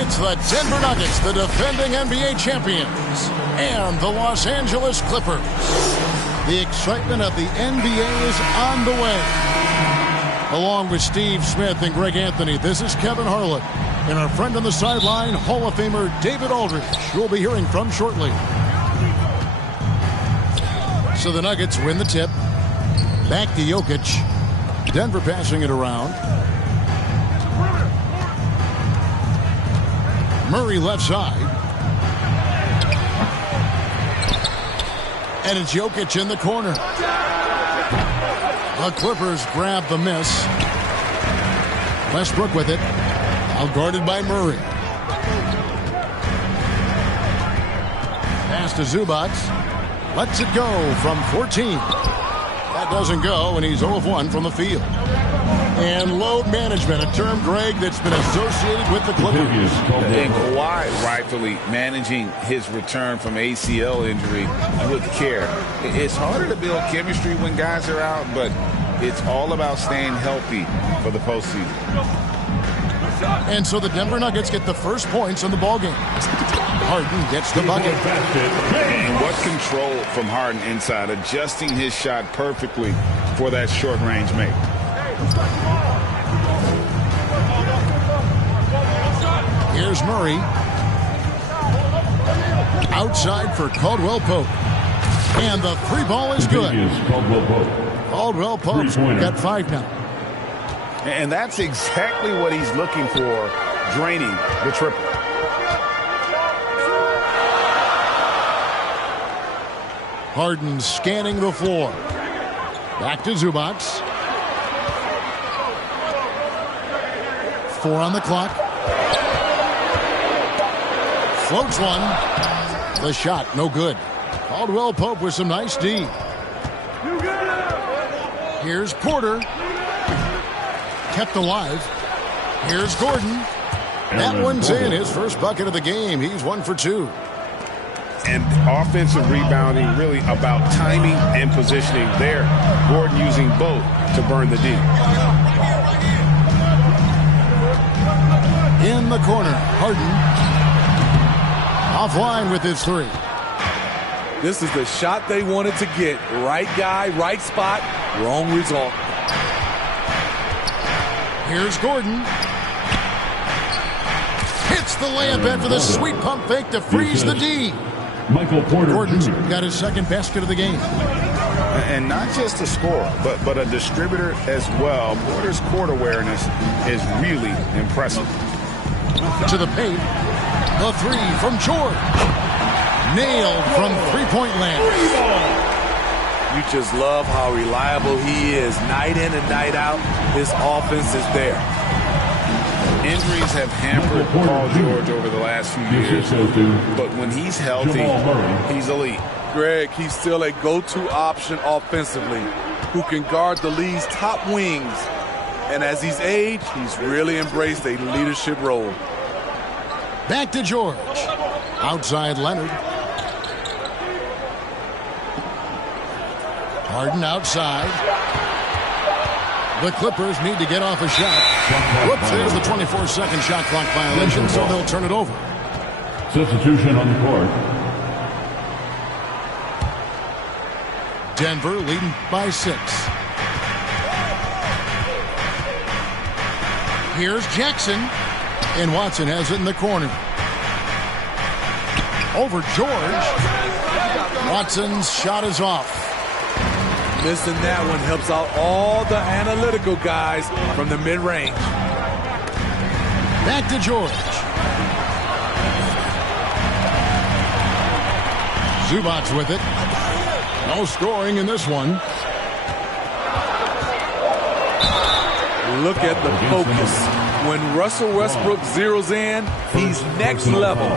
It's the Denver Nuggets, the defending NBA champions, and the Los Angeles Clippers. The excitement of the NBA is on the way. Along with Steve Smith and Greg Anthony, this is Kevin Harlan. And our friend on the sideline, Hall of Famer David Aldridge, you'll be hearing from shortly. So the Nuggets win the tip. Back to Jokic. Denver passing it around. Murray left side. And it's Jokic in the corner. The Clippers grab the miss. Westbrook with it. Out guarded by Murray. Pass to Zubac. Lets it go from 14. That doesn't go, and he's 0 of 1 from the field. And load management, a term, Greg, that's been associated with the Clippers. And Kawhi rightfully managing his return from ACL injury with care. It's harder to build chemistry when guys are out, but it's all about staying healthy for the postseason. And so the Denver Nuggets get the first points in the ballgame. Harden gets the bucket. And what control from Harden inside, adjusting his shot perfectly for that short-range make. Here's Murray. Outside for Caldwell Pope. And the three ball is good. Caldwell Pope's got 5 now. And that's exactly what he's looking for, draining the triple. Harden scanning the floor. Back to Zubac. 4 on the clock. Floats one. The shot, no good. Caldwell Pope with some nice D. Here's Porter. Kept alive. Here's Gordon. That one's in, his first bucket of the game. He's 1 for 2. And offensive rebounding really about timing and positioning there. Gordon using both to burn the D. In the corner, Harden. Offline with his 3. This is the shot they wanted to get. Right guy, right spot, wrong result. Here's Gordon. Hits the layup after the sweet pump fake to freeze the D. Michael Porter Gordon's Jr. got his second basket of the game. And not just a scorer, but a distributor as well. Porter's court awareness is really impressive. To the paint. The 3 from George. Nailed from three-point land. You just love how reliable he is. Night in and night out, his offense is there. Injuries have hampered Paul George over the last few years, but when he's healthy, he's elite. Greg, he's still a go-to option offensively, who can guard the league's top wings. And as he's aged, he's really embraced a leadership role. Back to George. Outside Leonard. Harden outside. The Clippers need to get off a shot. Whoops, there's the 24-second shot clock violation, so they'll turn it over. Substitution on the court. Denver leading by 6. Here's Jackson. And Watson has it in the corner. Over George. Watson's shot is off. Missing that one helps out all the analytical guys from the mid-range. Back to George. Zubac with it. No scoring in this one. Look at the focus. When Russell Westbrook zeroes in, he's next level.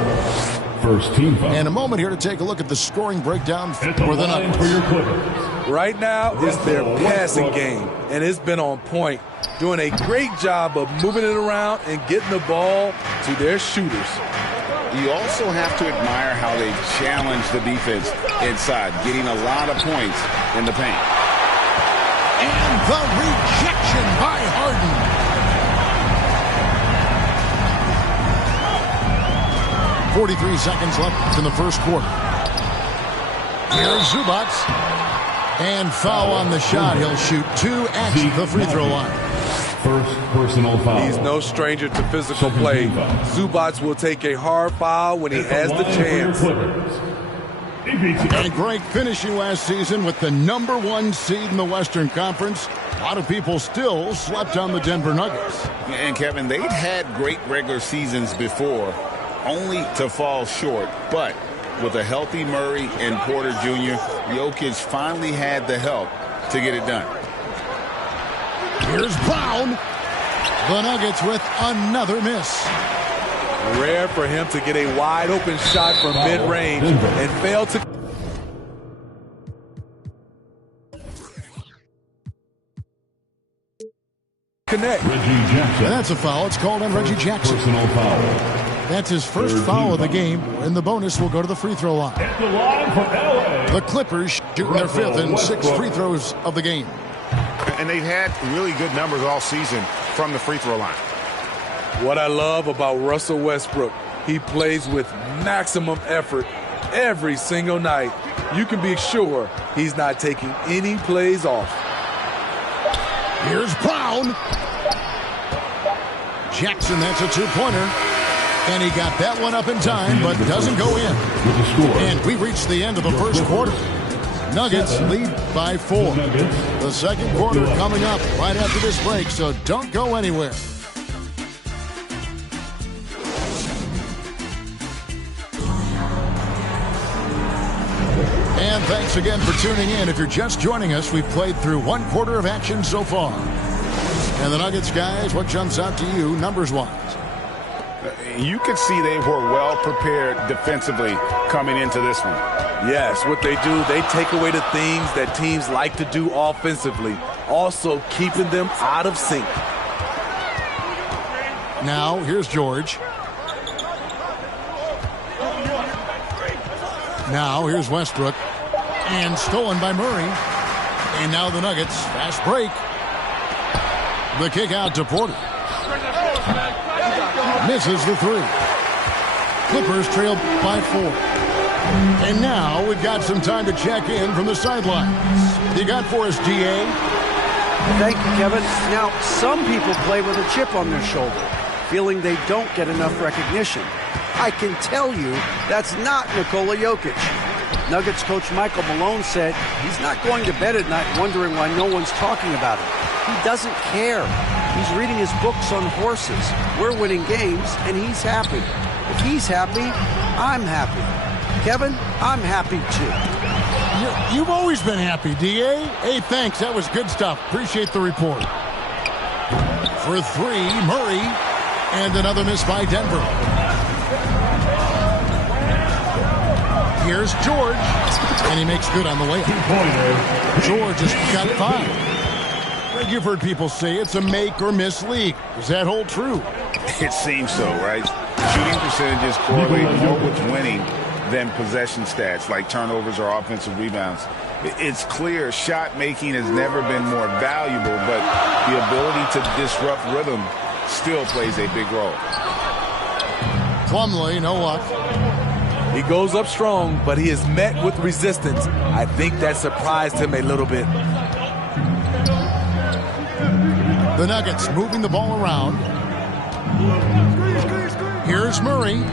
First team foul. And a moment here to take a look at the scoring breakdown for the Nuggets. For your Clippers. Right now, it's their passing game, and it's been on point. Doing a great job of moving it around and getting the ball to their shooters. You also have to admire how they challenge the defense inside, getting a lot of points in the paint. And the rejection by Harden. 43 seconds left in the first quarter. Here's Zubac. And foul on the shot. He'll shoot 2 at the free throw line. First personal foul. He's no stranger to physical play. Zubac will take a hard foul when he has the chance. And Greg finishing last season with the #1 seed in the Western Conference. A lot of people still slept on the Denver Nuggets. And Kevin, they've had great regular seasons before, only to fall short. But with a healthy Murray and Porter Jr., Jokic finally had the help to get it done. Here's Brown. The Nuggets with another miss. Rare for him to get a wide open shot from mid-range and fail to connect. Reggie Jackson. And that's a foul. It's called on Reggie Jackson. Personal foul. That's his first foul of the game, and the bonus will go to the free throw line. At the line for LA. The Clippers shooting their 5th and 6th free throws of the game. And they've had really good numbers all season from the free throw line. What I love about Russell Westbrook, he plays with maximum effort every single night. You can be sure he's not taking any plays off. Here's Brown. Jackson, that's a 2-pointer. And he got that one up in time, but doesn't go in. And we reached the end of the first quarter. Nuggets lead by 4. The second quarter coming up right after this break, so don't go anywhere. And thanks again for tuning in. If you're just joining us, we've played through 1 quarter of action so far. And the Nuggets, guys, what jumps out to you numbers-wise? You could see they were well prepared defensively coming into this one. Yes, what they do, they take away the things that teams like to do offensively, also keeping them out of sync. Now, here's George. Now, here's Westbrook. And stolen by Murray. And now the Nuggets, fast break. The kick out to Porter. Misses the 3. Clippers trail by 4. And now we've got some time to check in from the sidelines. You got for us, DA? Thank you, Kevin. Now, some people play with a chip on their shoulder, feeling they don't get enough recognition. I can tell you that's not Nikola Jokic. Nuggets coach Michael Malone said he's not going to bed at night wondering why no one's talking about him. He doesn't care. He's reading his books on horses. We're winning games, and he's happy. If he's happy, I'm happy. Kevin, I'm happy too. You've always been happy, DA. Hey, thanks. That was good stuff. Appreciate the report. For 3, Murray. And another miss by Denver. Here's George. And he makes good on the layup. George has got 5. Greg, you've heard people say it's a make-or-miss league. Does that hold true? It seems so, right? Shooting percentages correlate more with winning than possession stats like turnovers or offensive rebounds. It's clear shot making has never been more valuable, but the ability to disrupt rhythm still plays a big role. Plumlee, no luck. He goes up strong, but he is met with resistance. I think that surprised him a little bit. The Nuggets moving the ball around. Here's Murray.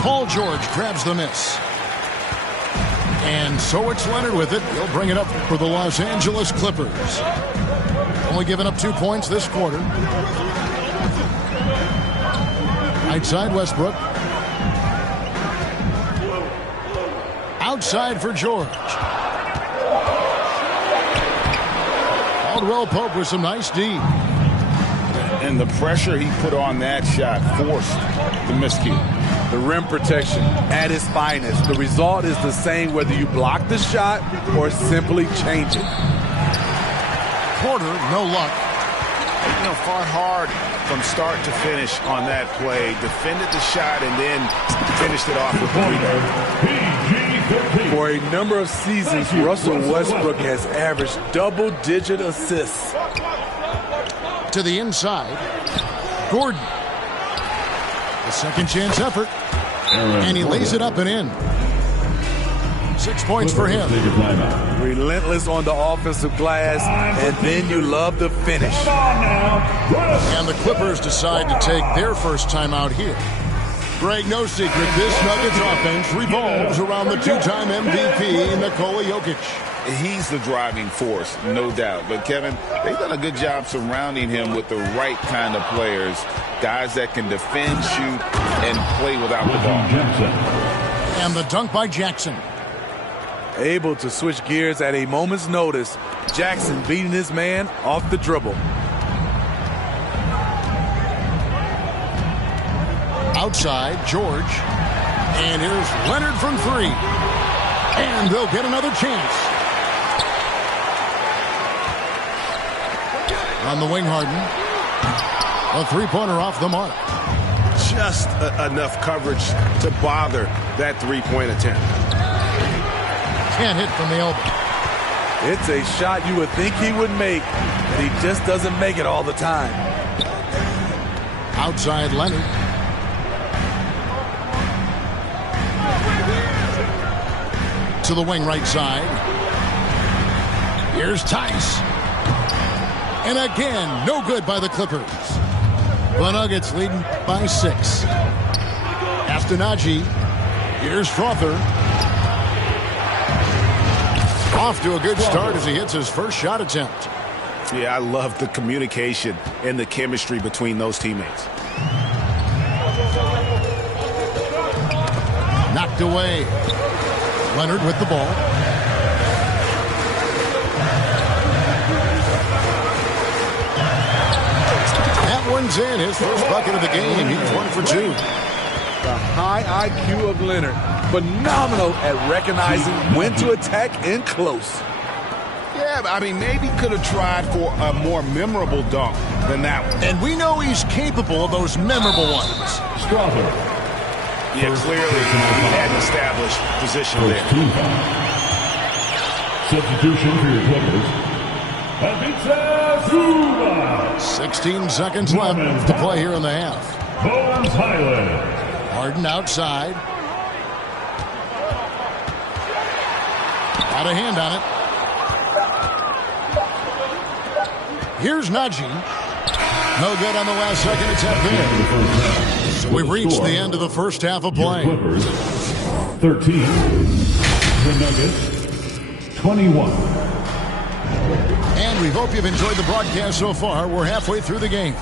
Paul George grabs the miss. And so it's Leonard with it. He'll bring it up for the Los Angeles Clippers. Only giving up 2 points this quarter. Right side, Westbrook. Outside for George. Caldwell Pope with some nice D. And the pressure he put on that shot forced the miscue. The rim protection at its finest. The result is the same whether you block the shot or simply change it. Porter, no luck. You know, fought hard from start to finish on that play. Defended the shot and then finished it off with the rebound. For a number of seasons, Russell Westbrook has averaged double-digit assists. To the inside. Gordon. A second chance effort. And he lays it up and in. 6 points for him. Relentless on the offensive glass, and then you love the finish. And the Clippers decide to take their first timeout here. Greg, no secret, this Nuggets offense revolves around the two-time MVP, Nikola Jokic. He's the driving force, no doubt. But, Kevin, they've done a good job surrounding him with the right kind of players, guys that can defend, shoot, and play without the ball. And the dunk by Jackson. Able to switch gears at a moment's notice. Jackson beating his man off the dribble. Outside, George. And here's Leonard from three. And they'll get another chance. On the wing, Harden. A three-pointer off the mark. Just enough coverage to bother that three-point attempt. Can't hit from the elbow. It's a shot you would think he would make, but he just doesn't make it all the time. Outside, Leonard. To the wing right side. Here's Tice. And again, no good by the Clippers. The Nuggets leading by 6. Astonagi. Here's Frother. Off to a good start as he hits his first shot attempt. Yeah, I love the communication and the chemistry between those teammates. Knocked away. Leonard with the ball. That one's in. His first bucket of the game. He's 1 for 2. The high IQ of Leonard. Phenomenal at recognizing when to attack in close. Yeah, I mean, maybe could have tried for a more memorable dunk than that one. And we know he's capable of those memorable ones. Strawberry. Yeah, clearly he had an established position there. Substitution for your Clippers. Ivica Zubac. 16 seconds left to play here in the half. Bones Highland. Harden outside. Got a hand on it. Here's Najee. No good on the last second attempt there. So we've reached the end of the first half of play. Clippers 13. The Nuggets 21. And we hope you've enjoyed the broadcast so far. We're halfway through the game.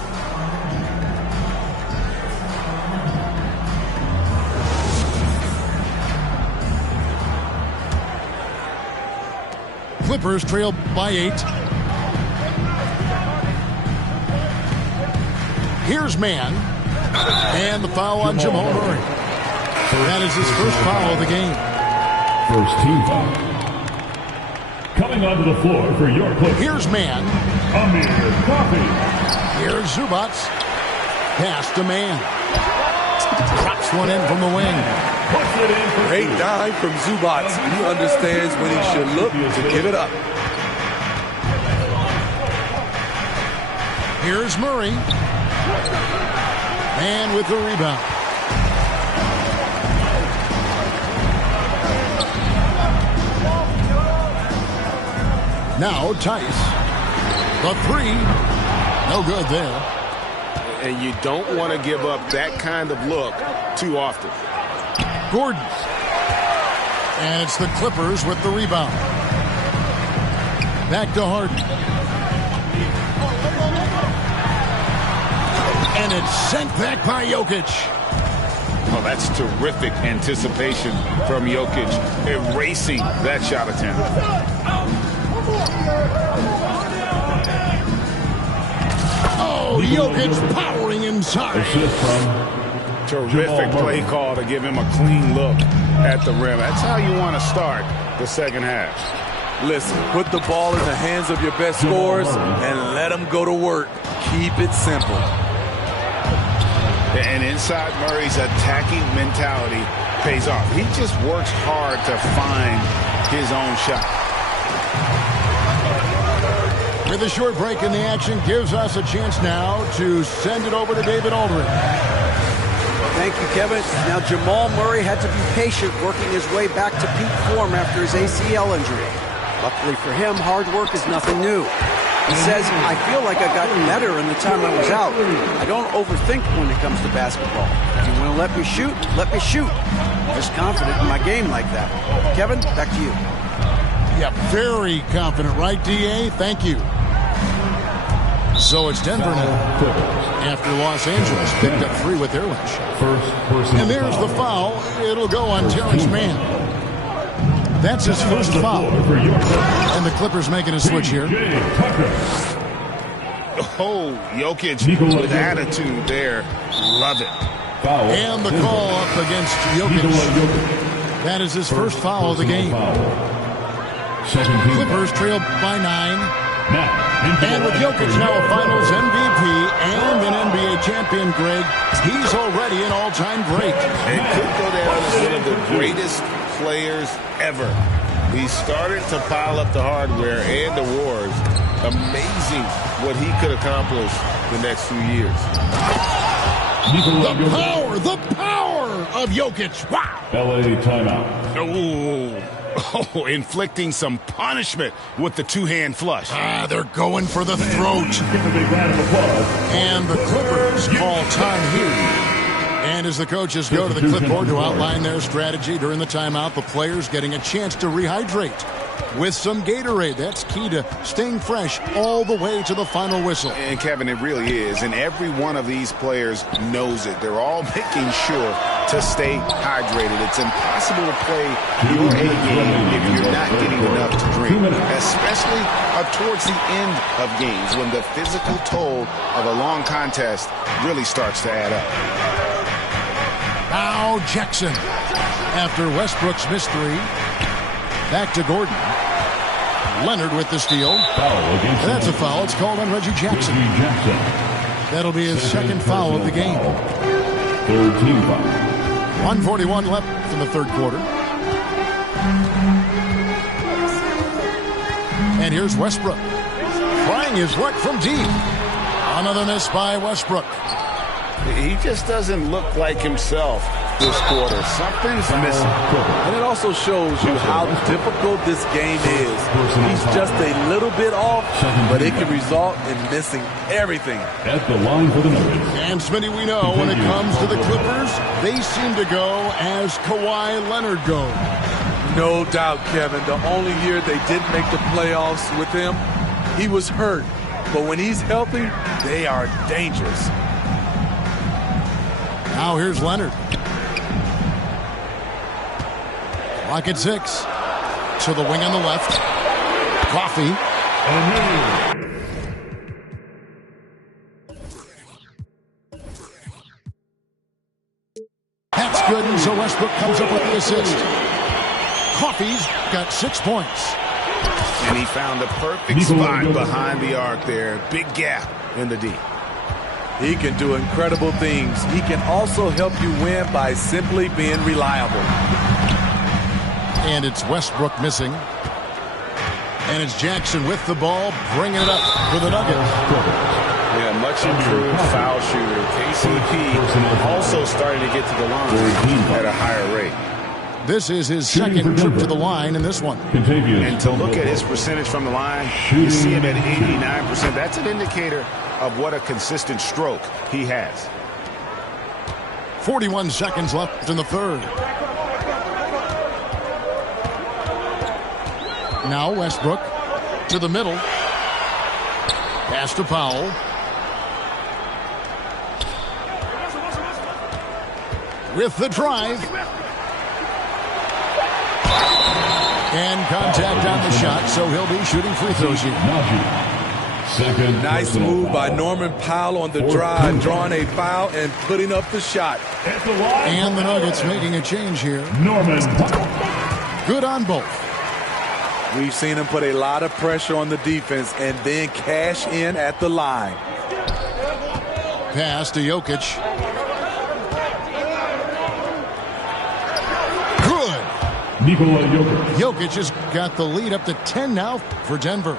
Clippers trail by 8. Here's man. And the foul on Jamal Murray. That is his first foul of the game. First team foul. Coming onto the floor for your Clippers. Here's man. Amir Coffey. Here's Zubac. Pass to man. Drops one in from the wing. Puts it in for Great two. dime from Zubac. He understands when he should look to give it up. Here's Murray. And with the rebound. Now Tice. The three. No good there. And you don't want to give up that kind of look too often. Gordon. And it's the Clippers with the rebound. Back to Harden. And it's sent back by Jokic. Oh, that's terrific anticipation from Jokic, erasing that shot attempt. Oh, Jokic powering inside. Assist from Terrific play call to give him a clean look at the rim. That's how you want to start the second half. Listen, put the ball in the hands of your best scorers and let them go to work. Keep it simple. And inside Murray's attacking mentality pays off. He just works hard to find his own shot. With a short break in the action, gives us a chance now to send it over to David Aldridge. Thank you, Kevin. Now, Jamal Murray had to be patient working his way back to peak form after his ACL injury. Luckily for him, hard work is nothing new. He says, I feel like I've gotten better in the time I was out. I don't overthink when it comes to basketball. If you want to let me shoot, let me shoot. I'm just confident in my game like that. Kevin, back to you. Yeah, very confident, right, DA? Thank you. So it's Denver now, after Los Angeles picked up 3 with their last shot. And there's the foul. It'll go on Terrence Mann. That's his first foul. And the Clippers making a switch here. Oh, Jokic with attitude there. Love it. And the call up against Jokic. That is his first foul of the game. Clippers trail by 9. And with Jokic now a Finals MVP and an NBA champion, Greg, he's already an all-time great. And could go down as one of the greatest players ever. He started to pile up the hardware and the wars. Amazing what he could accomplish the next few years. The power of Jokic. Wow. LA timeout. Oh, inflicting some punishment with the two-hand flush. They're going for the throat. Give a big round of applause. And the Clippers call time here. And as the coaches go to the clipboard to outline their strategy during the timeout, the players getting a chance to rehydrate with some Gatorade. That's key to staying fresh all the way to the final whistle. And Kevin, it really is. And every one of these players knows it. They're all making sure to stay hydrated. It's impossible to play your A game if you're not getting enough to drink, especially towards the end of games when the physical toll of a long contest really starts to add up. Now Jackson, after Westbrook's missed 3, back to Gordon. Leonard with the steal. That's a foul. It's called on Reggie Jackson. That'll be his second foul of the game. Third team foul. 1:41 left in the third quarter. And here's Westbrook, trying his luck from deep. Another miss by Westbrook. He just doesn't look like himself this quarter. Something's missing. And it also shows you how difficult this game is. He's just a little bit off, but it can result in missing everything. At the line for the Nuggets. And Smitty, we know when it comes to the Clippers, they seem to go as Kawhi Leonard goes. No doubt, Kevin. The only year they didn't make the playoffs with him, he was hurt. But when he's healthy, they are dangerous. Now here's Leonard. Clock at 6. To the wing on the left. Coffee. That's good, and so Westbrook comes up with the assist. Coffee's got 6 points. And he found the perfect spot behind the arc there. Big gap in the D. He can do incredible things. He can also help you win by simply being reliable. And it's Westbrook missing. And it's Jackson with the ball, bringing it up for the Nuggets. Yeah, much improved foul shooter. KCP also starting to get to the line at a higher rate. This is his second trip to the line in this one. And to look at his percentage from the line, you see him at 89%. That's an indicator of what a consistent stroke he has. 41 seconds left in the third. Now Westbrook to the middle. Pass to Powell. With the drive. And contact on the shot, so he'll be shooting free throws here. Nice move by Norman Powell on the drive, drawing a foul and putting up the shot. And the Nuggets making a change here. Norman. Good on both. We've seen him put a lot of pressure on the defense and then cash in at the line. Pass to Jokic. Nikola Jokic. Jokic has got the lead up to 10 now for Denver.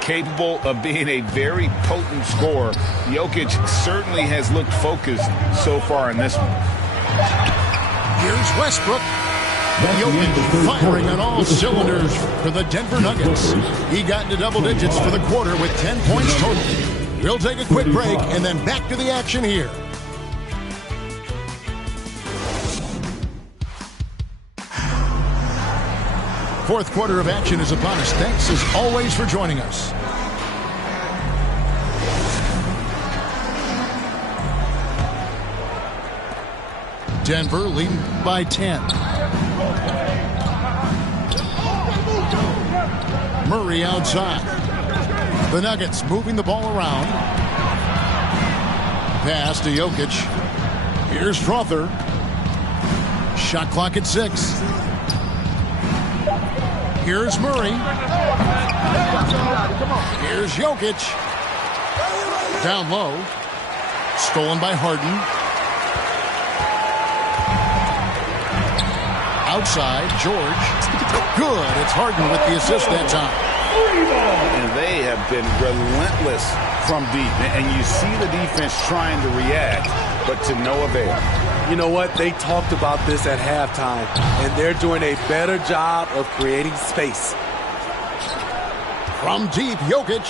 capable of being a very potent scorer. Jokic certainly has looked focused so far in this one. Here's Westbrook. Jokic firing on all cylinders for the Denver Nuggets. He got into double digits for the quarter with 10 points total. We'll take a quick break and then back to the action here. Fourth quarter of action is upon us. Thanks as always for joining us. Denver leading by 10. Murray outside. The Nuggets moving the ball around. Pass to Jokic. Here's Strother. Shot clock at 6. Here's Murray. Here's Jokic. Down low. Stolen by Harden. Outside, George. Good. It's Harden with the assist that time. And they have been relentless from deep. And you see the defense trying to react, but to no avail. You know what? They talked about this at halftime, and they're doing a better job of creating space. From deep, Jokic.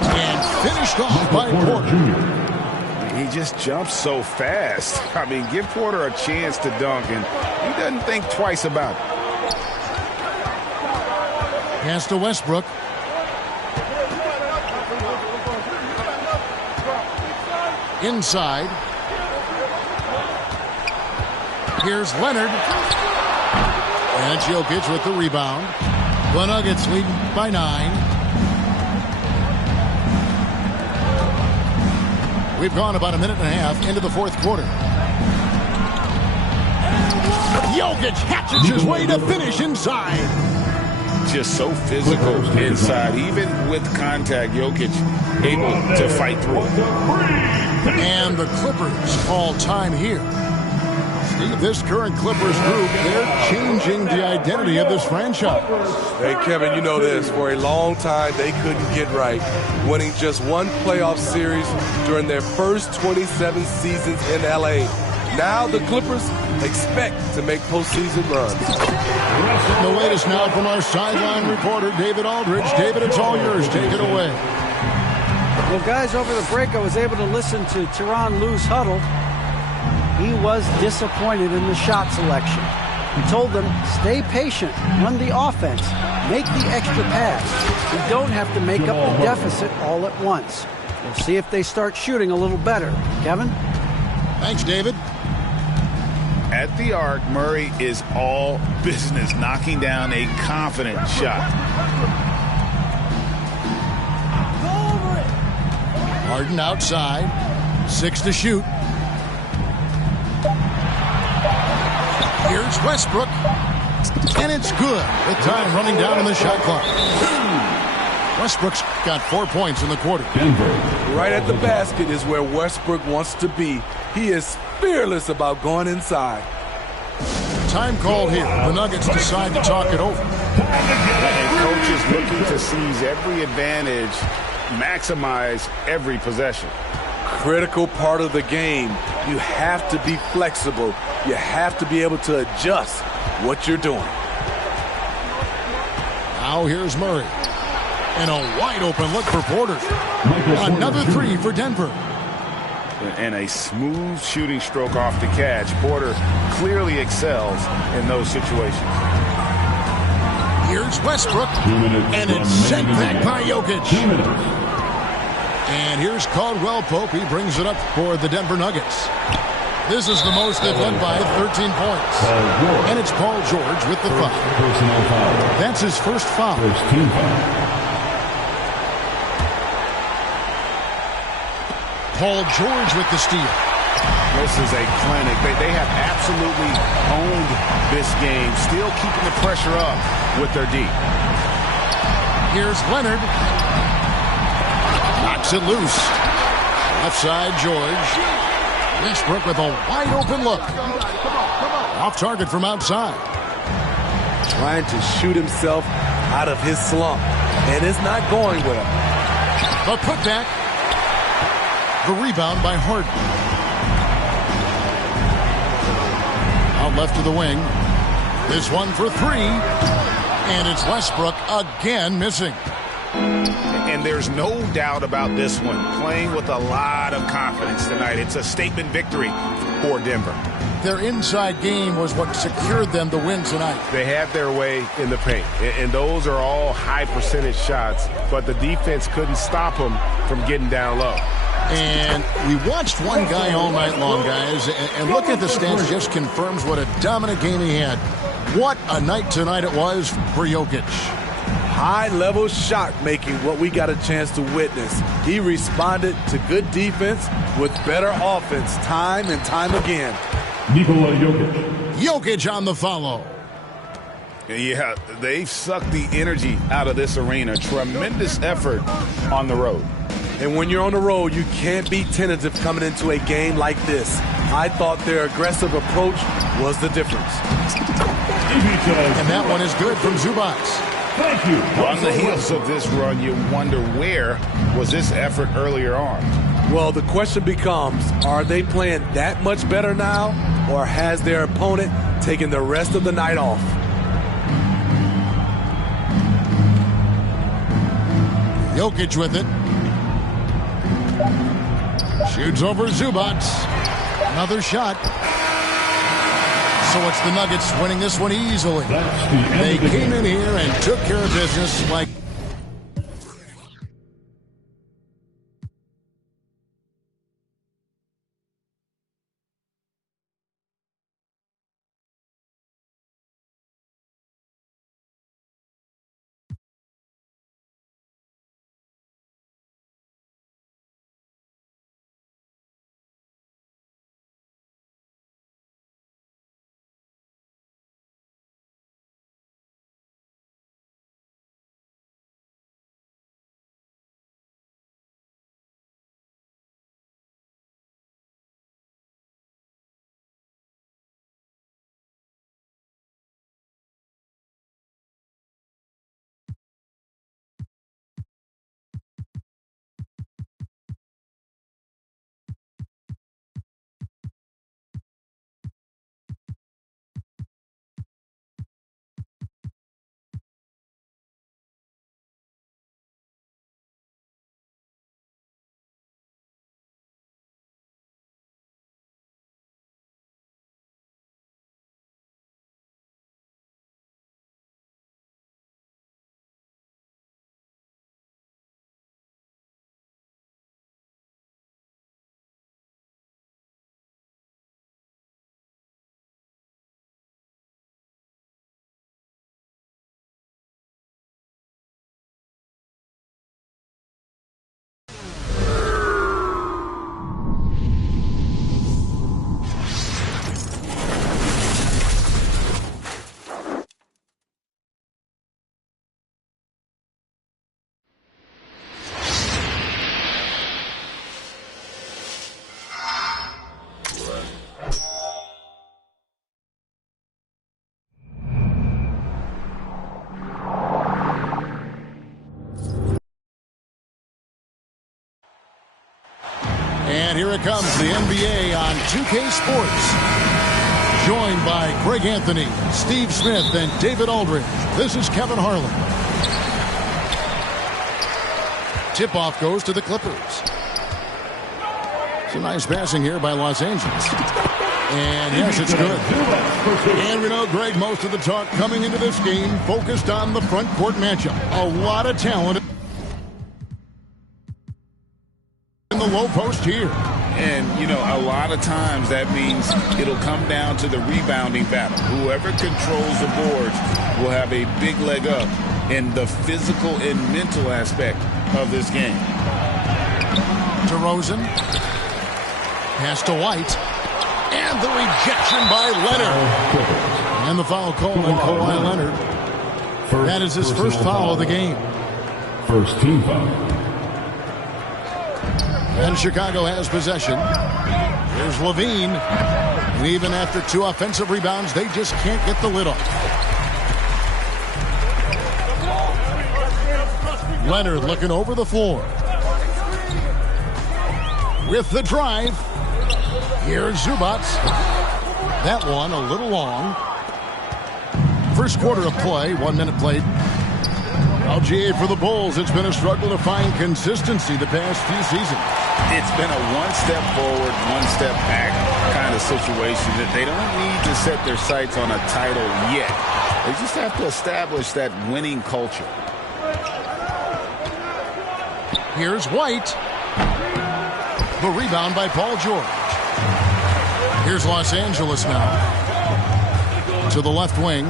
And finished off by Porter. He just jumps so fast. I mean, give Porter a chance to dunk, and he doesn't think twice about it. Pass to Westbrook. Inside. Here's Leonard. And Jokic with the rebound. The Nuggets leading by 9. We've gone about a minute and a half into the fourth quarter. Jokic hatches his way to finish inside. Just so physical inside. Even with contact, Jokic able to fight through. And the Clippers call time here. This current Clippers group, they're changing the identity of this franchise. Hey, Kevin, you know this. For a long time, they couldn't get right, winning just one playoff series during their first 27 seasons in L.A. Now the Clippers expect to make postseason runs. The latest now from our sideline reporter, David Aldridge. David, it's all yours. Take it away. Well, guys, over the break, I was able to listen to Tyronn Lue's huddle. He was disappointed in the shot selection. He told them, stay patient, run the offense, make the extra pass. You don't have to make up the deficit all at once. We'll see if they start shooting a little better. Kevin? Thanks, David. At the arc, Murray is all business, knocking down a confident shot. Harden outside. 6 to shoot. Here's Westbrook. And it's good. The time running down on the shot clock. Westbrook's got 4 points in the quarter. Denver. Right at the basket is where Westbrook wants to be. He is fearless about going inside. Time called here. The Nuggets decide to talk it over. And coach is looking to seize every advantage, maximize every possession. Critical part of the game. You have to be flexible. You have to be able to adjust what you're doing. Now here's Murray. And a wide open look for Porter. Another 3 for Denver. And a smooth shooting stroke off the catch. Porter clearly excels in those situations. Here's Westbrook. 2 minutes. And it's sent back by Jokic. 2 minutes. And here's Caldwell Pope. He brings it up for the Denver Nuggets. This is the most they've led by 13 points. And it's Paul George with the foul. Personal foul. That's his first foul. First team foul. Paul George with the steal. This is a clinic. They have absolutely owned this game, still keeping the pressure up with their D. Here's Leonard. Knocks it loose. Left side, George. Westbrook with a wide open look. Off target from outside. Trying to shoot himself out of his slump. and it's not going well. The putback. The rebound by Harden. Out left to the wing. This one for three. And it's Westbrook again missing. And there's no doubt about this one. Playing with a lot of confidence tonight. It's a statement victory for Denver. Their inside game was what secured them the win tonight. They had their way in the paint, and those are all high percentage shots, but the defense couldn't stop them from getting down low. And we watched one guy all night long, guys, and look at the stats, just confirms what a dominant game he had. What a night tonight it was for Jokic. High-level shot making, what we got a chance to witness. He responded to good defense with better offense time and time again. Nikola Jokic. Jokic on the follow. Yeah, they've sucked the energy out of this arena. Tremendous effort on the road. And when you're on the road, you can't be tentative coming into a game like this. I thought their aggressive approach was the difference. And that one is good from Zubac. Thank you. On the heels of this run, you wonder where was this effort earlier on? Well, the question becomes, are they playing that much better now, or has their opponent taken the rest of the night off? Jokic with it. Shoots over Zubac. Another shot. So it's the Nuggets winning this one easily. They came in here and took care of business like... And here it comes, the NBA on 2K Sports. Joined by Greg Anthony, Steve Smith, and David Aldridge. This is Kevin Harlan. Tip-off goes to the Clippers. It's a nice passing here by Los Angeles. And yes, it's good. And we know, Greg, most of the talk coming into this game focused on the front court matchup. A lot of talent in the low post here. And, you know, a lot of times that means it'll come down to the rebounding battle. Whoever controls the boards will have a big leg up in the physical and mental aspect of this game. DeRozan. Pass to White. And the rejection by Leonard. And the foul called on Kawhi Leonard. That is his first foul of the game. First team foul. And Chicago has possession. Here's Levine. And even after 2 offensive rebounds, they just can't get the lid off. Leonard looking over the floor. With the drive. Here's Zubac. That one a little long. First quarter of play, 1 minute played. LGA for the Bulls. It's been a struggle to find consistency the past few seasons. It's been a one step forward, one step back kind of situation that they don't need to set their sights on a title yet. They just have to establish that winning culture. Here's White. The rebound by Paul George. Here's Los Angeles now. To the left wing.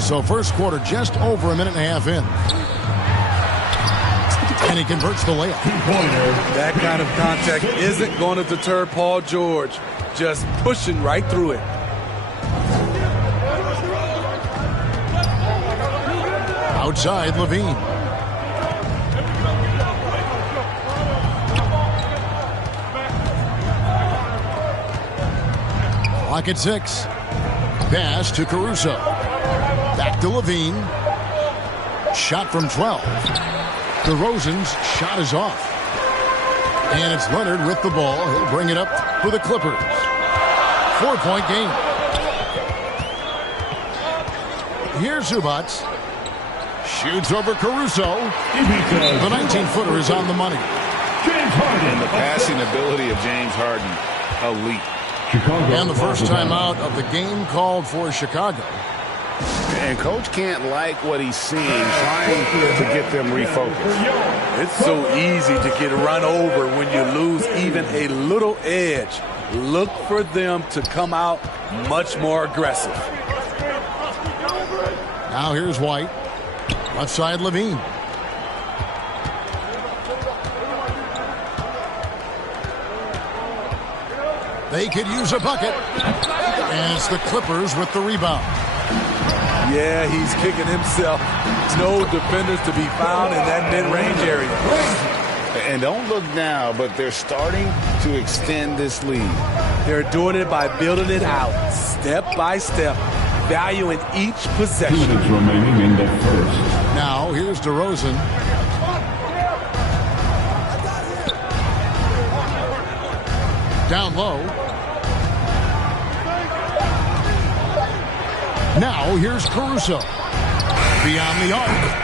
So first quarter just over a minute and a half in. And he converts the layup. That kind of contact isn't going to deter Paul George. Just pushing right through it. Outside, Levine. Clock at 6. Pass to Caruso. Back to Levine. Shot from 12. DeRozan's shot is off. And it's Leonard with the ball. He'll bring it up for the Clippers. 4-point game. Here's Zubac. Shoots over Caruso. The 19-footer is on the money. James Harden. The passing ability of James Harden, elite. Chicago. And the first time out of the game called for Chicago. And coach can't like what he's seeing, trying to get them refocused. It's so easy to get run over when you lose even a little edge. Look for them to come out much more aggressive. Now here's White. Left side, Levine. They could use a bucket. And it's the Clippers with the rebound. Yeah, he's kicking himself. No defenders to be found in that mid-range area. And don't look now, but they're starting to extend this lead. They're doing it by building it out, step by step, valuing each possession. 2 minutes remaining in the first. Now here's DeRozan. Down low. Now here's Caruso. Beyond the arc.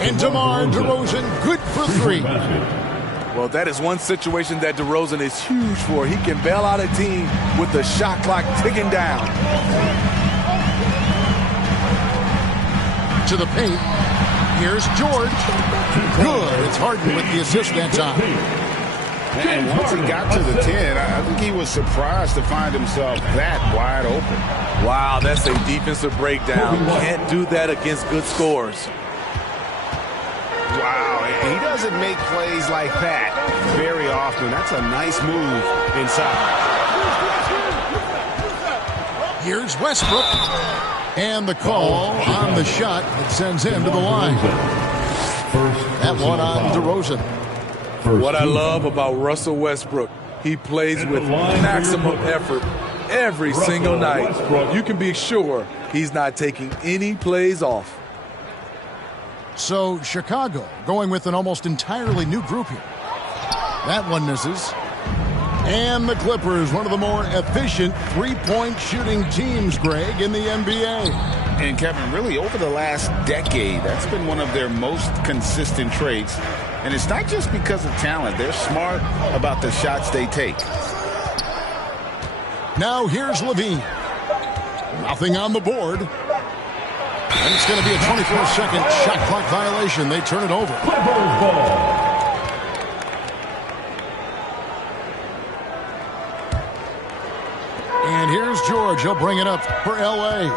And DeMar DeRozan good for 3. Well, that is one situation that DeRozan is huge for. He can bail out a team with the shot clock ticking down. To the paint. Here's George. Good. It's Harden with the assist that time. And once he got to the 10, I think he was surprised to find himself that wide open. Wow, that's a defensive breakdown. Can't do that against good scores. Wow, he doesn't make plays like that very often. That's a nice move inside. Here's Westbrook. And the call on the shot that sends him to the line. That one on DeRozan. What I love about Russell Westbrook, he plays with maximum effort every single night. You can be sure he's not taking any plays off. So Chicago going with an almost entirely new group here. That one misses. And the Clippers, one of the more efficient three-point shooting teams, Greg, in the NBA. And Kevin, really over the last decade, that's been one of their most consistent traits. And it's not just because of talent. They're smart about the shots they take. Now here's Levine. Nothing on the board. And it's going to be a 24-second shot clock violation. They turn it over. Clippers ball. And here's George. He'll bring it up for L.A.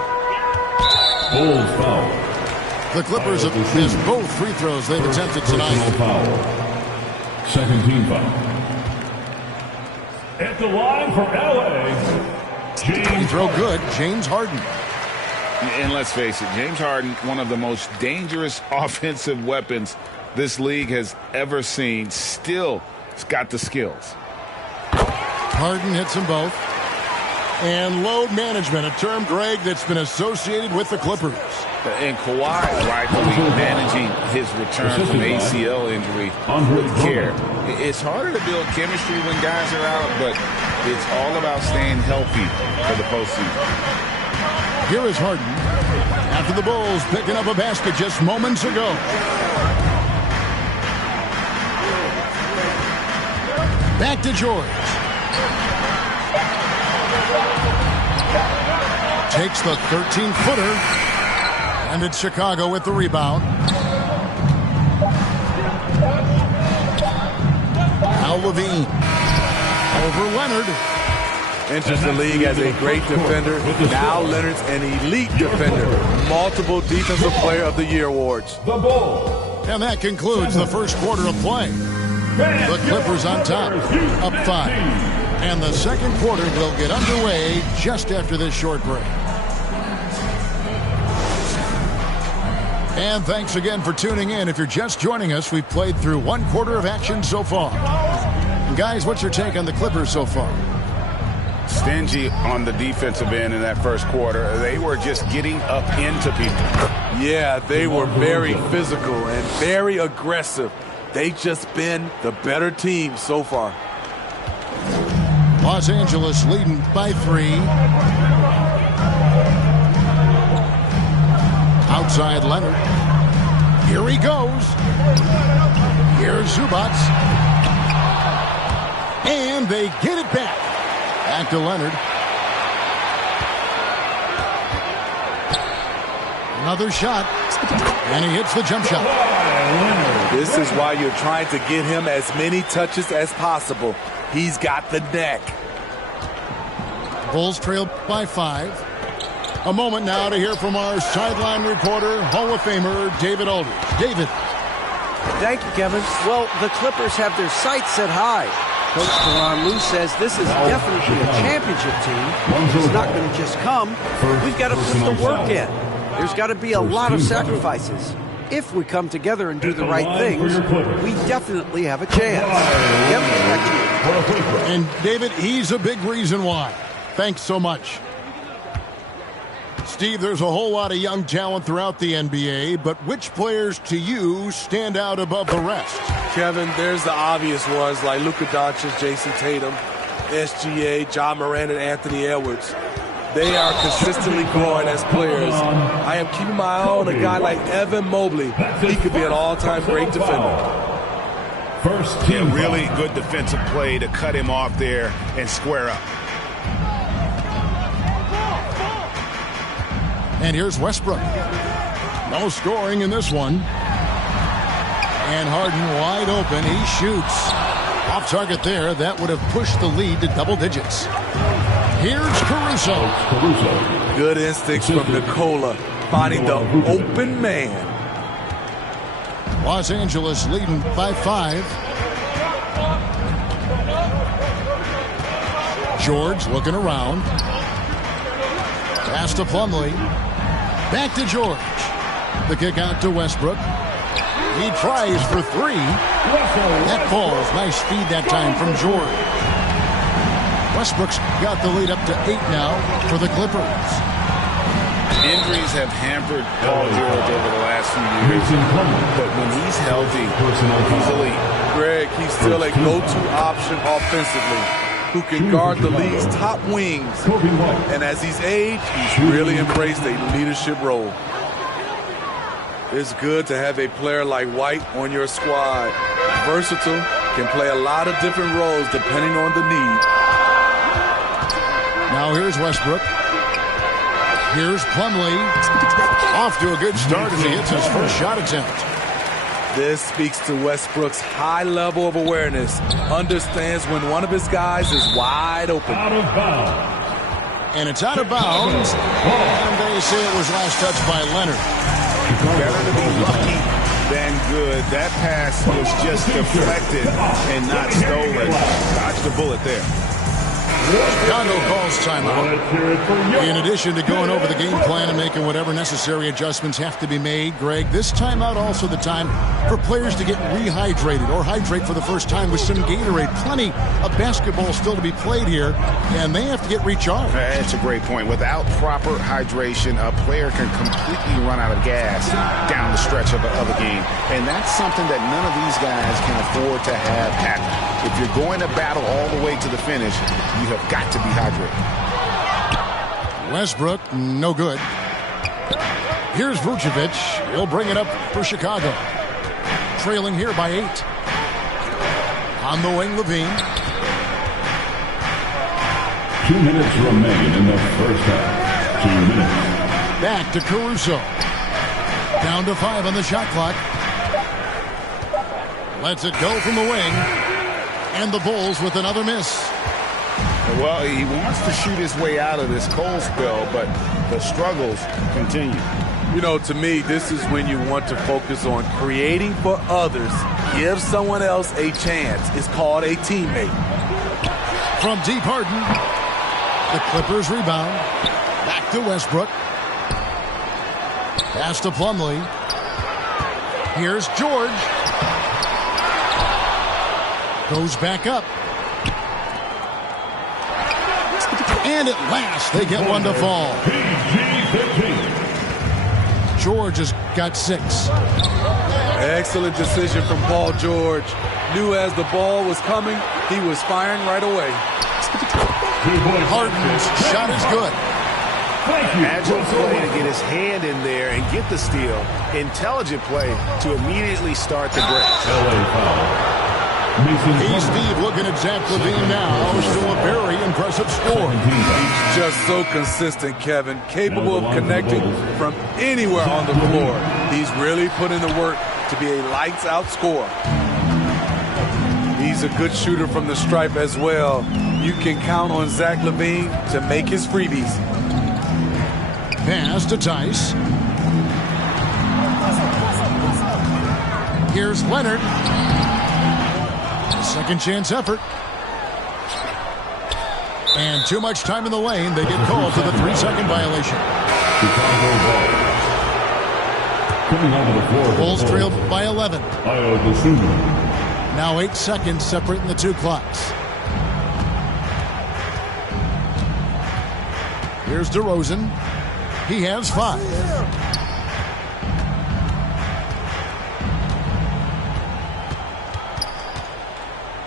Bulls foul. The Clippers have missed both free throws they've attempted tonight. Foul. Second team foul. At the line for L.A. Free throw good. James Harden. And let's face it, James Harden, one of the most dangerous offensive weapons this league has ever seen, still has got the skills. Harden hits them both. And load management, a term, Greg, that's been associated with the Clippers. And Kawhi rightfully managing his return from ACL injury with care. It's harder to build chemistry when guys are out, but it's all about staying healthy for the postseason. Here is Harden after the Bulls picking up a basket just moments ago. Back to George. Takes the 13-footer. And it's Chicago with the rebound. Al Levine over Leonard. Enters the league as a great defender. Now Leonard's an elite defender. Multiple Defensive Player of the Year awards. And that concludes the first quarter of play. The Clippers on top, up 5. And the second quarter will get underway just after this short break. And thanks again for tuning in. If you're just joining us, we've played through one quarter of action so far. And guys, what's your take on the Clippers so far? Stingy on the defensive end in that first quarter. They were just getting up into people. Yeah, they were very physical and very aggressive. They've just been the better team so far. Los Angeles leading by 3. Outside Leonard. Here he goes. Here's Zubac. And they get it back. Back to Leonard. Another shot. And he hits the jump shot. This is why you're trying to get him as many touches as possible. He's got the neck. Bulls trail by 5. A moment now to hear from our sideline reporter, Hall of Famer David Aldridge. David. Thank you, Kevin. Well, the Clippers have their sights set high. Coach Tyronn Lue says this is definitely a championship team. It's not going to just come. We've got to put the work in. There's got to be a lot of sacrifices. If we come together and do the right things, we definitely have a chance. Kevin, back to you. And David, he's a big reason why. Thanks so much. Steve, there's a whole lot of young talent throughout the NBA, but which players to you stand out above the rest? Kevin, there's the obvious ones like Luka Doncic, Jason Tatum, SGA, John Moran, and Anthony Edwards. They are consistently growing as players. I am keeping my eye on a guy like Evan Mobley. He could be an all-time great defender. Yeah, really good defensive play to cut him off there and square up. And here's Westbrook. No scoring in this one. And Harden wide open. He shoots. Off target there. That would have pushed the lead to double digits. Here's Caruso. Good instincts from Nikola, finding the open man. Los Angeles leading by 5. George looking around. Pass to Plumlee. Back to George. The kick out to Westbrook. He tries for 3. That falls. Nice feed that time from George. Westbrook's got the lead up to 8 now for the Clippers. Injuries have hampered Paul George over the last few years, but when he's healthy, he's elite. Greg, he's still a go-to option offensively, who can guard the league's top wings. And as he's aged, he's really embraced a leadership role. It's good to have a player like White on your squad. Versatile, can play a lot of different roles depending on the need. Now here's Westbrook. Here's Plumlee. Off to a good start as he hits his first shot attempt. This speaks to Westbrook's high level of awareness. Understands when one of his guys is wide open. Out of bounds. And it's out of bounds. And they say it was last touched by Leonard. Better to be lucky than good. That pass was just deflected and not stolen. Dodged the bullet there. Chicago calls timeout. Let's hear it for your In addition to going over the game plan and making whatever necessary adjustments have to be made, Greg, this timeout also the time for players to get rehydrated or hydrate for the first time with some Gatorade. Plenty of basketball still to be played here, and they have to get recharged. That's a great point. Without proper hydration, a player can completely run out of gas down the stretch of a game. And that's something that none of these guys can afford to have happen. If you're going to battle all the way to the finish, you have got to be hydrated. Westbrook, no good. Here's Vucevic. He'll bring it up for Chicago. Trailing here by 8. On the wing, Levine. 2 minutes remain in the first half. 2 minutes. Back to Caruso. Down to 5 on the shot clock. Lets it go from the wing. And the Bulls with another miss. Well, he wants to shoot his way out of this cold spell, but the struggles continue. You know, to me, this is when you want to focus on creating for others. Give someone else a chance. It's called a teammate. From deep Harden. The Clippers rebound. Back to Westbrook. Pass to Plumlee. Here's George. Goes back up. And at last, they get one to fall. George has got 6. Excellent decision from Paul George. Knew as the ball was coming, he was firing right away. Harden's shot is good. Agile play to get his hand in there and get the steal. Intelligent play to immediately start the break. Hey, Steve, looking at Zach LaVine now. Still a very impressive score. He's just so consistent, Kevin. Capable of connecting from anywhere on the floor. He's really put in the work to be a lights-out scorer. He's a good shooter from the stripe as well. You can count on Zach LaVine to make his freebies. Pass to Tice. Here's Leonard. Second chance effort. And too much time in the lane. They get called for the 3-second violation. Coming onto the floor. Bulls trailed by 11. Now 8 seconds separating the 2 clocks. Here's DeRozan. He has 5.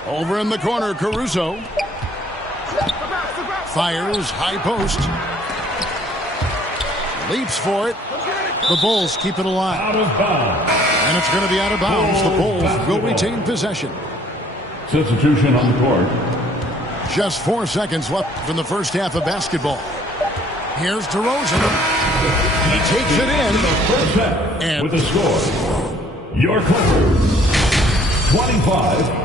Over in the corner, Caruso. Fires, high post. Leaps for it. The Bulls keep it alive. Out of bounds. And it's going to be out of bounds. The Bulls will retain possession. Substitution on the court. Just 4 seconds left from the first half of basketball. Here's DeRozan. He takes it in. First half And with the score. Your Clippers. 25.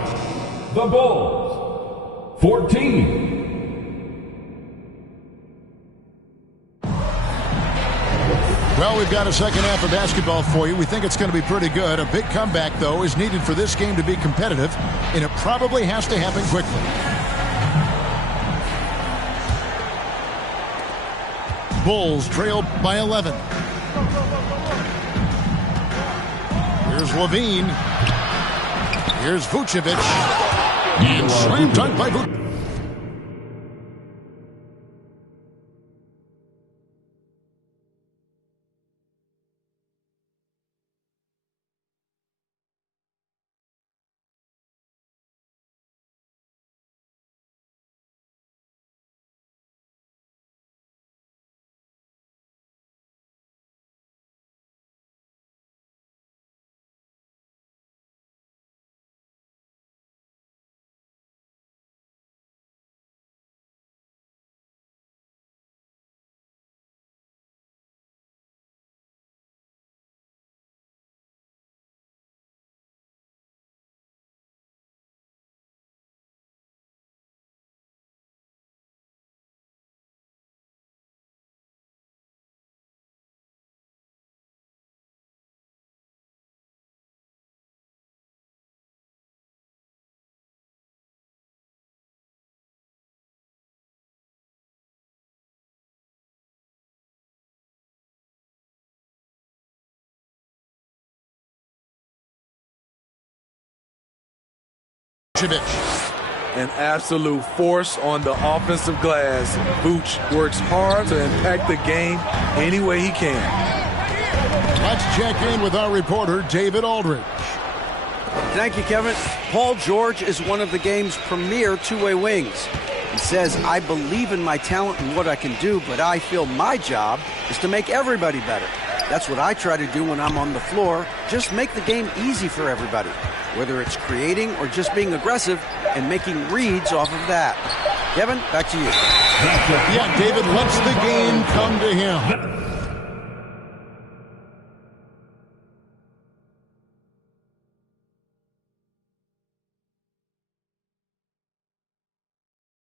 The Bulls, 14. Well, we've got a second half of basketball for you. We think it's going to be pretty good. A big comeback, though, is needed for this game to be competitive, and it probably has to happen quickly. Bulls trail by 11. Here's Levine. Here's Vucevic. And slam dunk by Vucevic. An absolute force on the offensive glass. Vooch works hard to impact the game any way he can. Let's check in with our reporter, David Aldridge. Thank you, Kevin. Paul George is one of the game's premier two-way wings. He says, I believe in my talent and what I can do, but I feel my job is to make everybody better. That's what I try to do when I'm on the floor. Just make the game easy for everybody, whether it's creating or just being aggressive and making reads off of that. Kevin, back to you. Yeah, David lets the game come to him.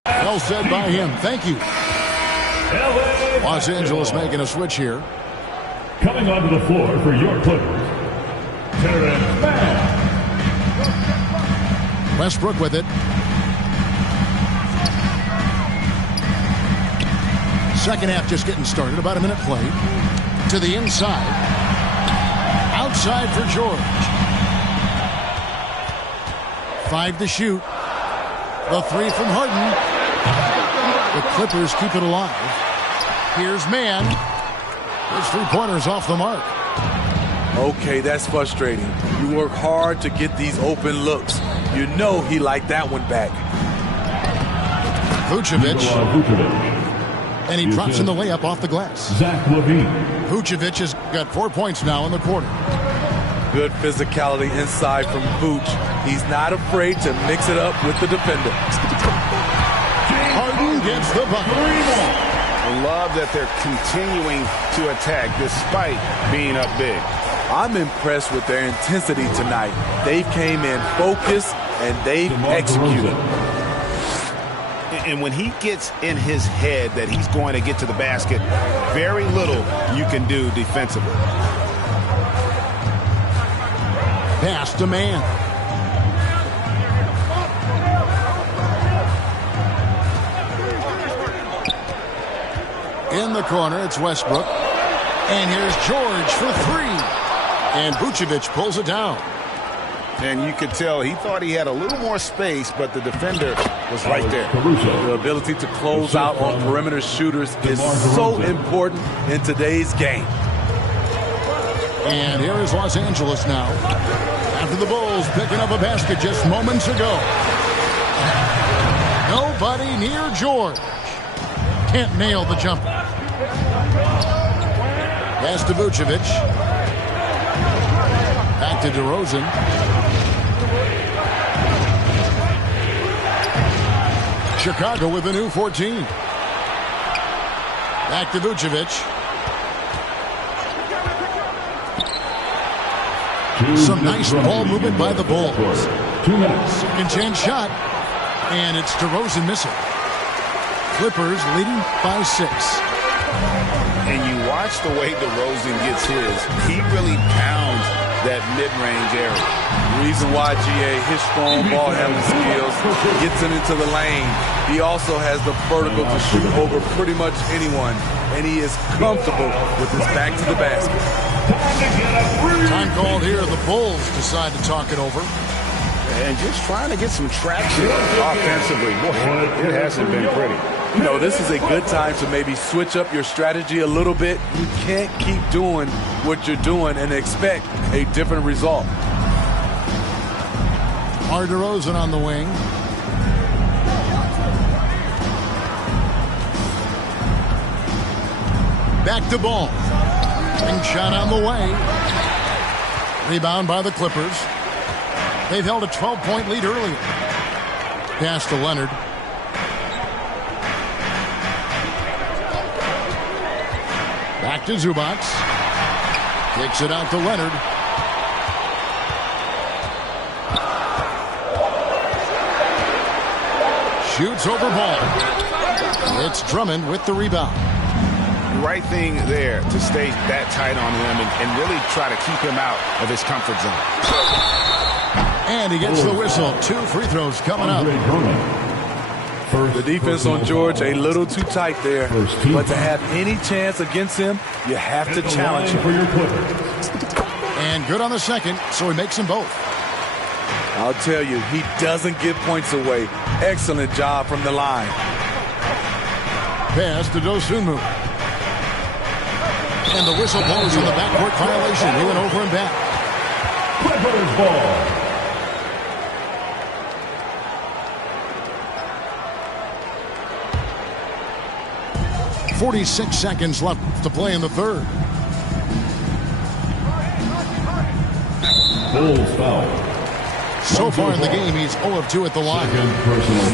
Well said by him. Thank you. Los Angeles making a switch here. Coming onto the floor for your Clippers, Terrence Mann. Westbrook with it. Second half just getting started. About a minute played. To the inside. Outside for George. 5 to shoot. The 3 from Harden. The Clippers keep it alive. Here's Mann. His 3-pointers off the mark. Okay, that's frustrating. You work hard to get these open looks. You know he liked that one back. Vucevic. And he drops in the layup off the glass. Zach LaVine. Vucevic has got 4 points now in the quarter. Good physicality inside from Vooch. He's not afraid to mix it up with the defender. Harden gets the bucket. I love that they're continuing to attack despite being up big. I'm impressed with their intensity tonight. They came in focused and they've executed. And when he gets in his head that he's going to get to the basket, very little you can do defensively. Pass to Mann. In the corner, it's Westbrook. And here's George for 3. And Vucevic pulls it down. And you could tell he thought he had a little more space, but the defender was right there. The ability to close out on perimeter shooters is so important in today's game. And here is Los Angeles now. After the Bulls picking up a basket just moments ago. Nobody near George. Can't nail the jumper. Pass to Vucevic. Back to DeRozan. Chicago with a new 14. Back to Vucevic. Some nice ball movement by the Bulls. 2 minutes. Second chance shot. And it's DeRozan missing. Clippers leading by 6. And you watch the way DeRozan gets his. He really pounds that mid-range area. Reason why, GA, his strong ball handling skills gets him into the lane. He also has the vertical to shoot over pretty much anyone. And he is comfortable with his back to the basket. Time called here. The Bulls decide to talk it over. And just trying to get some traction offensively. Boy, it hasn't been pretty. You know, this is a good time to maybe switch up your strategy a little bit. You can't keep doing what you're doing and expect a different result. DeRozan on the wing. Back to Ball. Ring shot on the way. Rebound by the Clippers. They've held a 12-point lead earlier. Pass to Leonard. Back to Zubac. Kicks it out to Leonard. Shoots over Ball. It's Drummond with the rebound. Right thing there to stay that tight on him and really try to keep him out of his comfort zone. And he gets the whistle. 2 free throws coming up. The defense on George a little too tight there. But to have any chance against him, you have to challenge him. And good on the second, so he makes them both. I'll tell you, he doesn't give points away. Excellent job from the line. Pass to Dosunmu. And the whistle blows on the backcourt violation. He went over and back. Clippers ball. 46 seconds left to play in the third. Bulls foul. So far in the game, he's 0 of 2 at the line.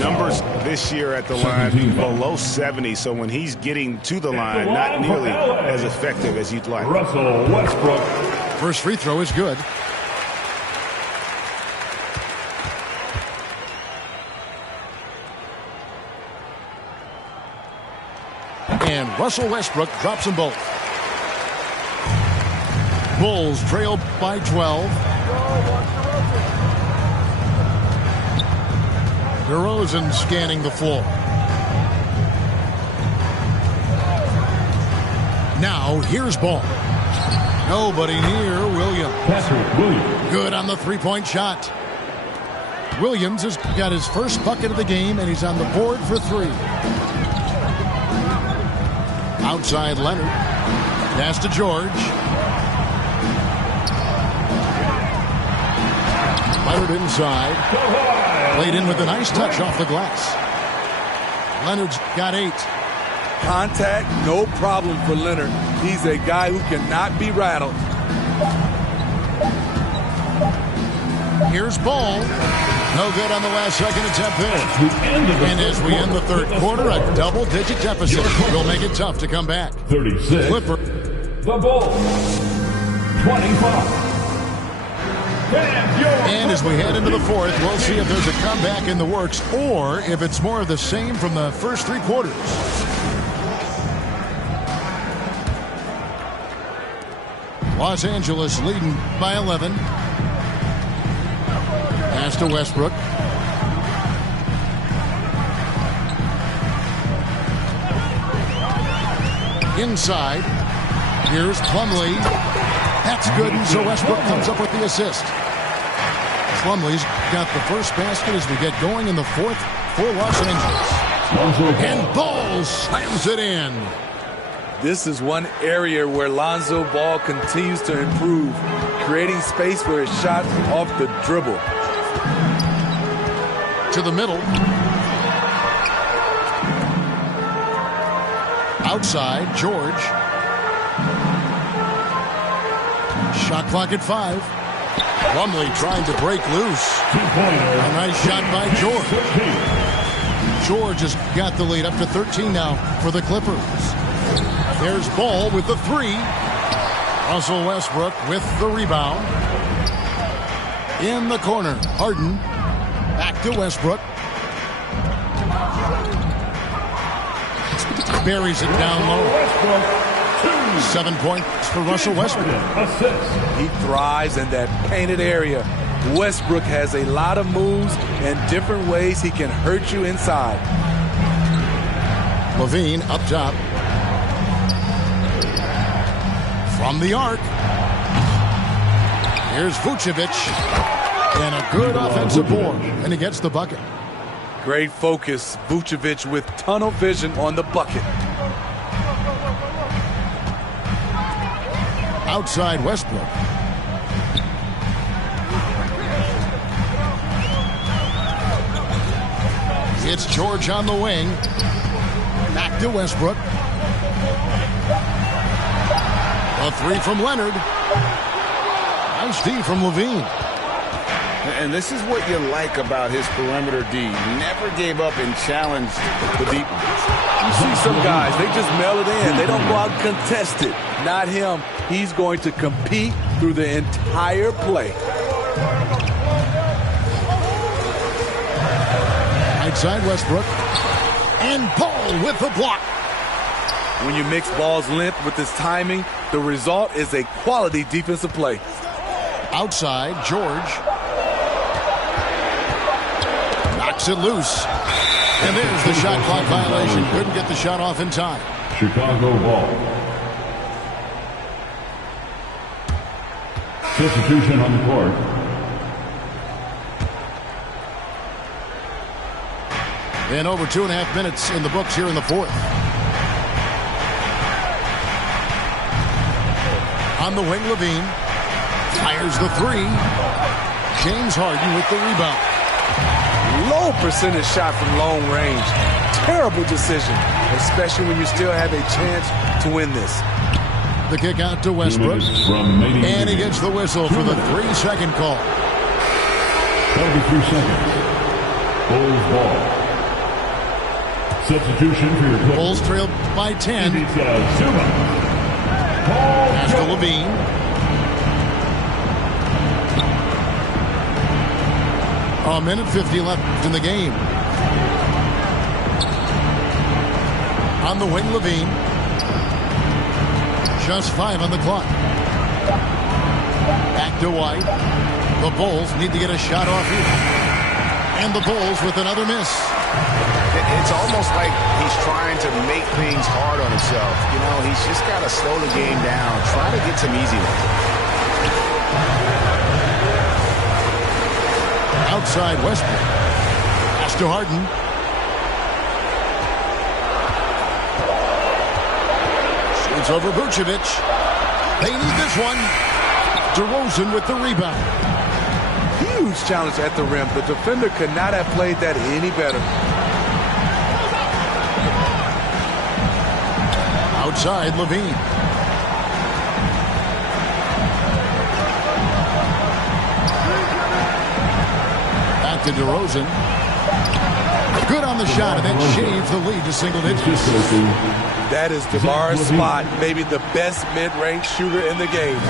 Numbers this year at the line below 70, so when he's getting to the line, not nearly as effective as you'd like. Russell Westbrook. First free throw is good. And Russell Westbrook drops them both. Bulls trail by 12. DeRozan scanning the floor. Now here's ball. Nobody near Williams. Patrick Williams. Good on the three-point shot. Williams has got his first bucket of the game, and he's on the board for 3. Outside Leonard. Pass to George. Leonard inside. Played in with a nice touch off the glass. Leonard's got 8. Contact, no problem for Leonard. He's a guy who cannot be rattled. Here's ball. No good on the last second attempt there. And as we end the third quarter, a double-digit deficit will make it tough to come back. 36. Clipper. The Bulls. 25. And as we head into the fourth, we'll see if there's a comeback in the works or if it's more of the same from the first 3 quarters. Los Angeles leading by 11. Pass to Westbrook. Inside. Here's Plumlee. That's good, and so Westbrook comes up with the assist. Plumlee's got the first basket as we get going in the fourth for Los Angeles. And Ball slams it in. This is one area where Lonzo Ball continues to improve, creating space for his shot off the dribble. To the middle. Outside, George. Shot clock at 5. Plumlee trying to break loose. A nice shot by George. George has got the lead up to 13 now for the Clippers. There's Ball with the 3. Russell Westbrook with the rebound. In the corner, Harden. Back to Westbrook. Buries it down low. 7 points for Russell Westbrook. He thrives in that painted area. Westbrook has a lot of moves and different ways he can hurt you inside. Levine up top. From the arc. Here's Vucevic. And a good offensive board. And he gets the bucket. Great focus. Vucevic with tunnel vision on the bucket. Outside Westbrook. It's George on the wing. Back to Westbrook. A 3 from Leonard. Nice D from Levine. And this is what you like about his perimeter D. Never gave up and challenged the deep ones. You see some guys, they just mail it in. They don't go out and contest it. Not him. He's going to compete through the entire play. Outside Westbrook. And Ball with the block. When you mix Ball's length with his timing, the result is a quality defensive play. Outside, George. Knocks it loose. And there's the shot clock violation. Couldn't get the shot off in time. Chicago ball. Substitution on the court. And over 2.5 minutes in the books here in the fourth. On the wing, Levine fires the three. James Harden with the rebound. Low percentage shot from long range. Terrible decision, especially when you still have a chance to win this. The kick out to Westbrook. And he gets the whistle for the 3-second call. 33 seconds. Bulls ball. Substitution for your Clippers. Bulls trail by 10. Pass to Levine. A minute 50 left in the game. On the wing, Levine. Just 5 on the clock. Back to White. The Bulls need to get a shot off here. And the Bulls with another miss. It's almost like he's trying to make things hard on himself. You know, he's just got to slow the game down, try to get some easiness. Outside Westbrook. Pass to Harden. Shoots over Vucevic. They need this one. DeRozan with the rebound. Huge challenge at the rim. The defender could not have played that any better. Outside Levine. Back to DeRozan. Good on the shot, and that shaves the lead to single digits. That is DeMar's spot, maybe the best mid-range shooter in the game.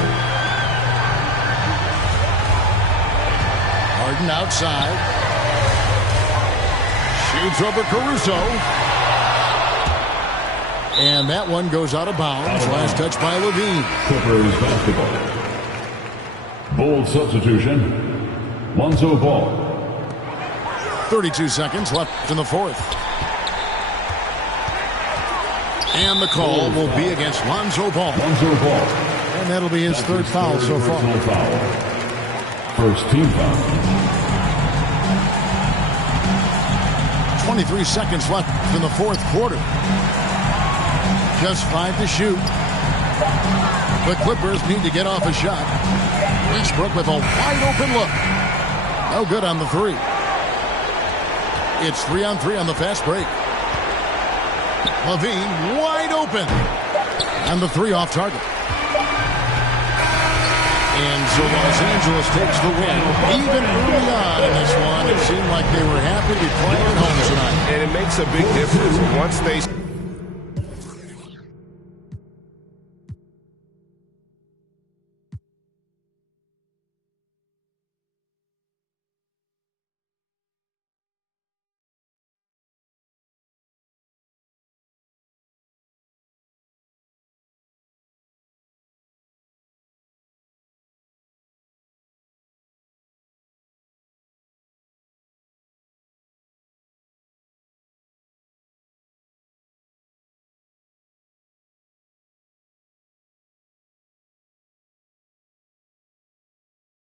Harden outside. Shoots over Caruso. And that one goes out of bounds. Last touch by Levine. Clippers basketball. Bold substitution. Lonzo Ball. 32 seconds left in the fourth. And the call will be against Lonzo Ball. Lonzo Ball. And that'll be his third foul so far. First team foul. 23 seconds left in the fourth quarter. Just 5 to shoot. The Clippers need to get off a shot. Westbrook with a wide open look. No good on the three. It's 3-on-3 on the fast break. Levine wide open. And the three off target. And so Los Angeles takes the win. Even early on in this one, it seemed like they were happy to be playing at home tonight. And it makes a big difference once they...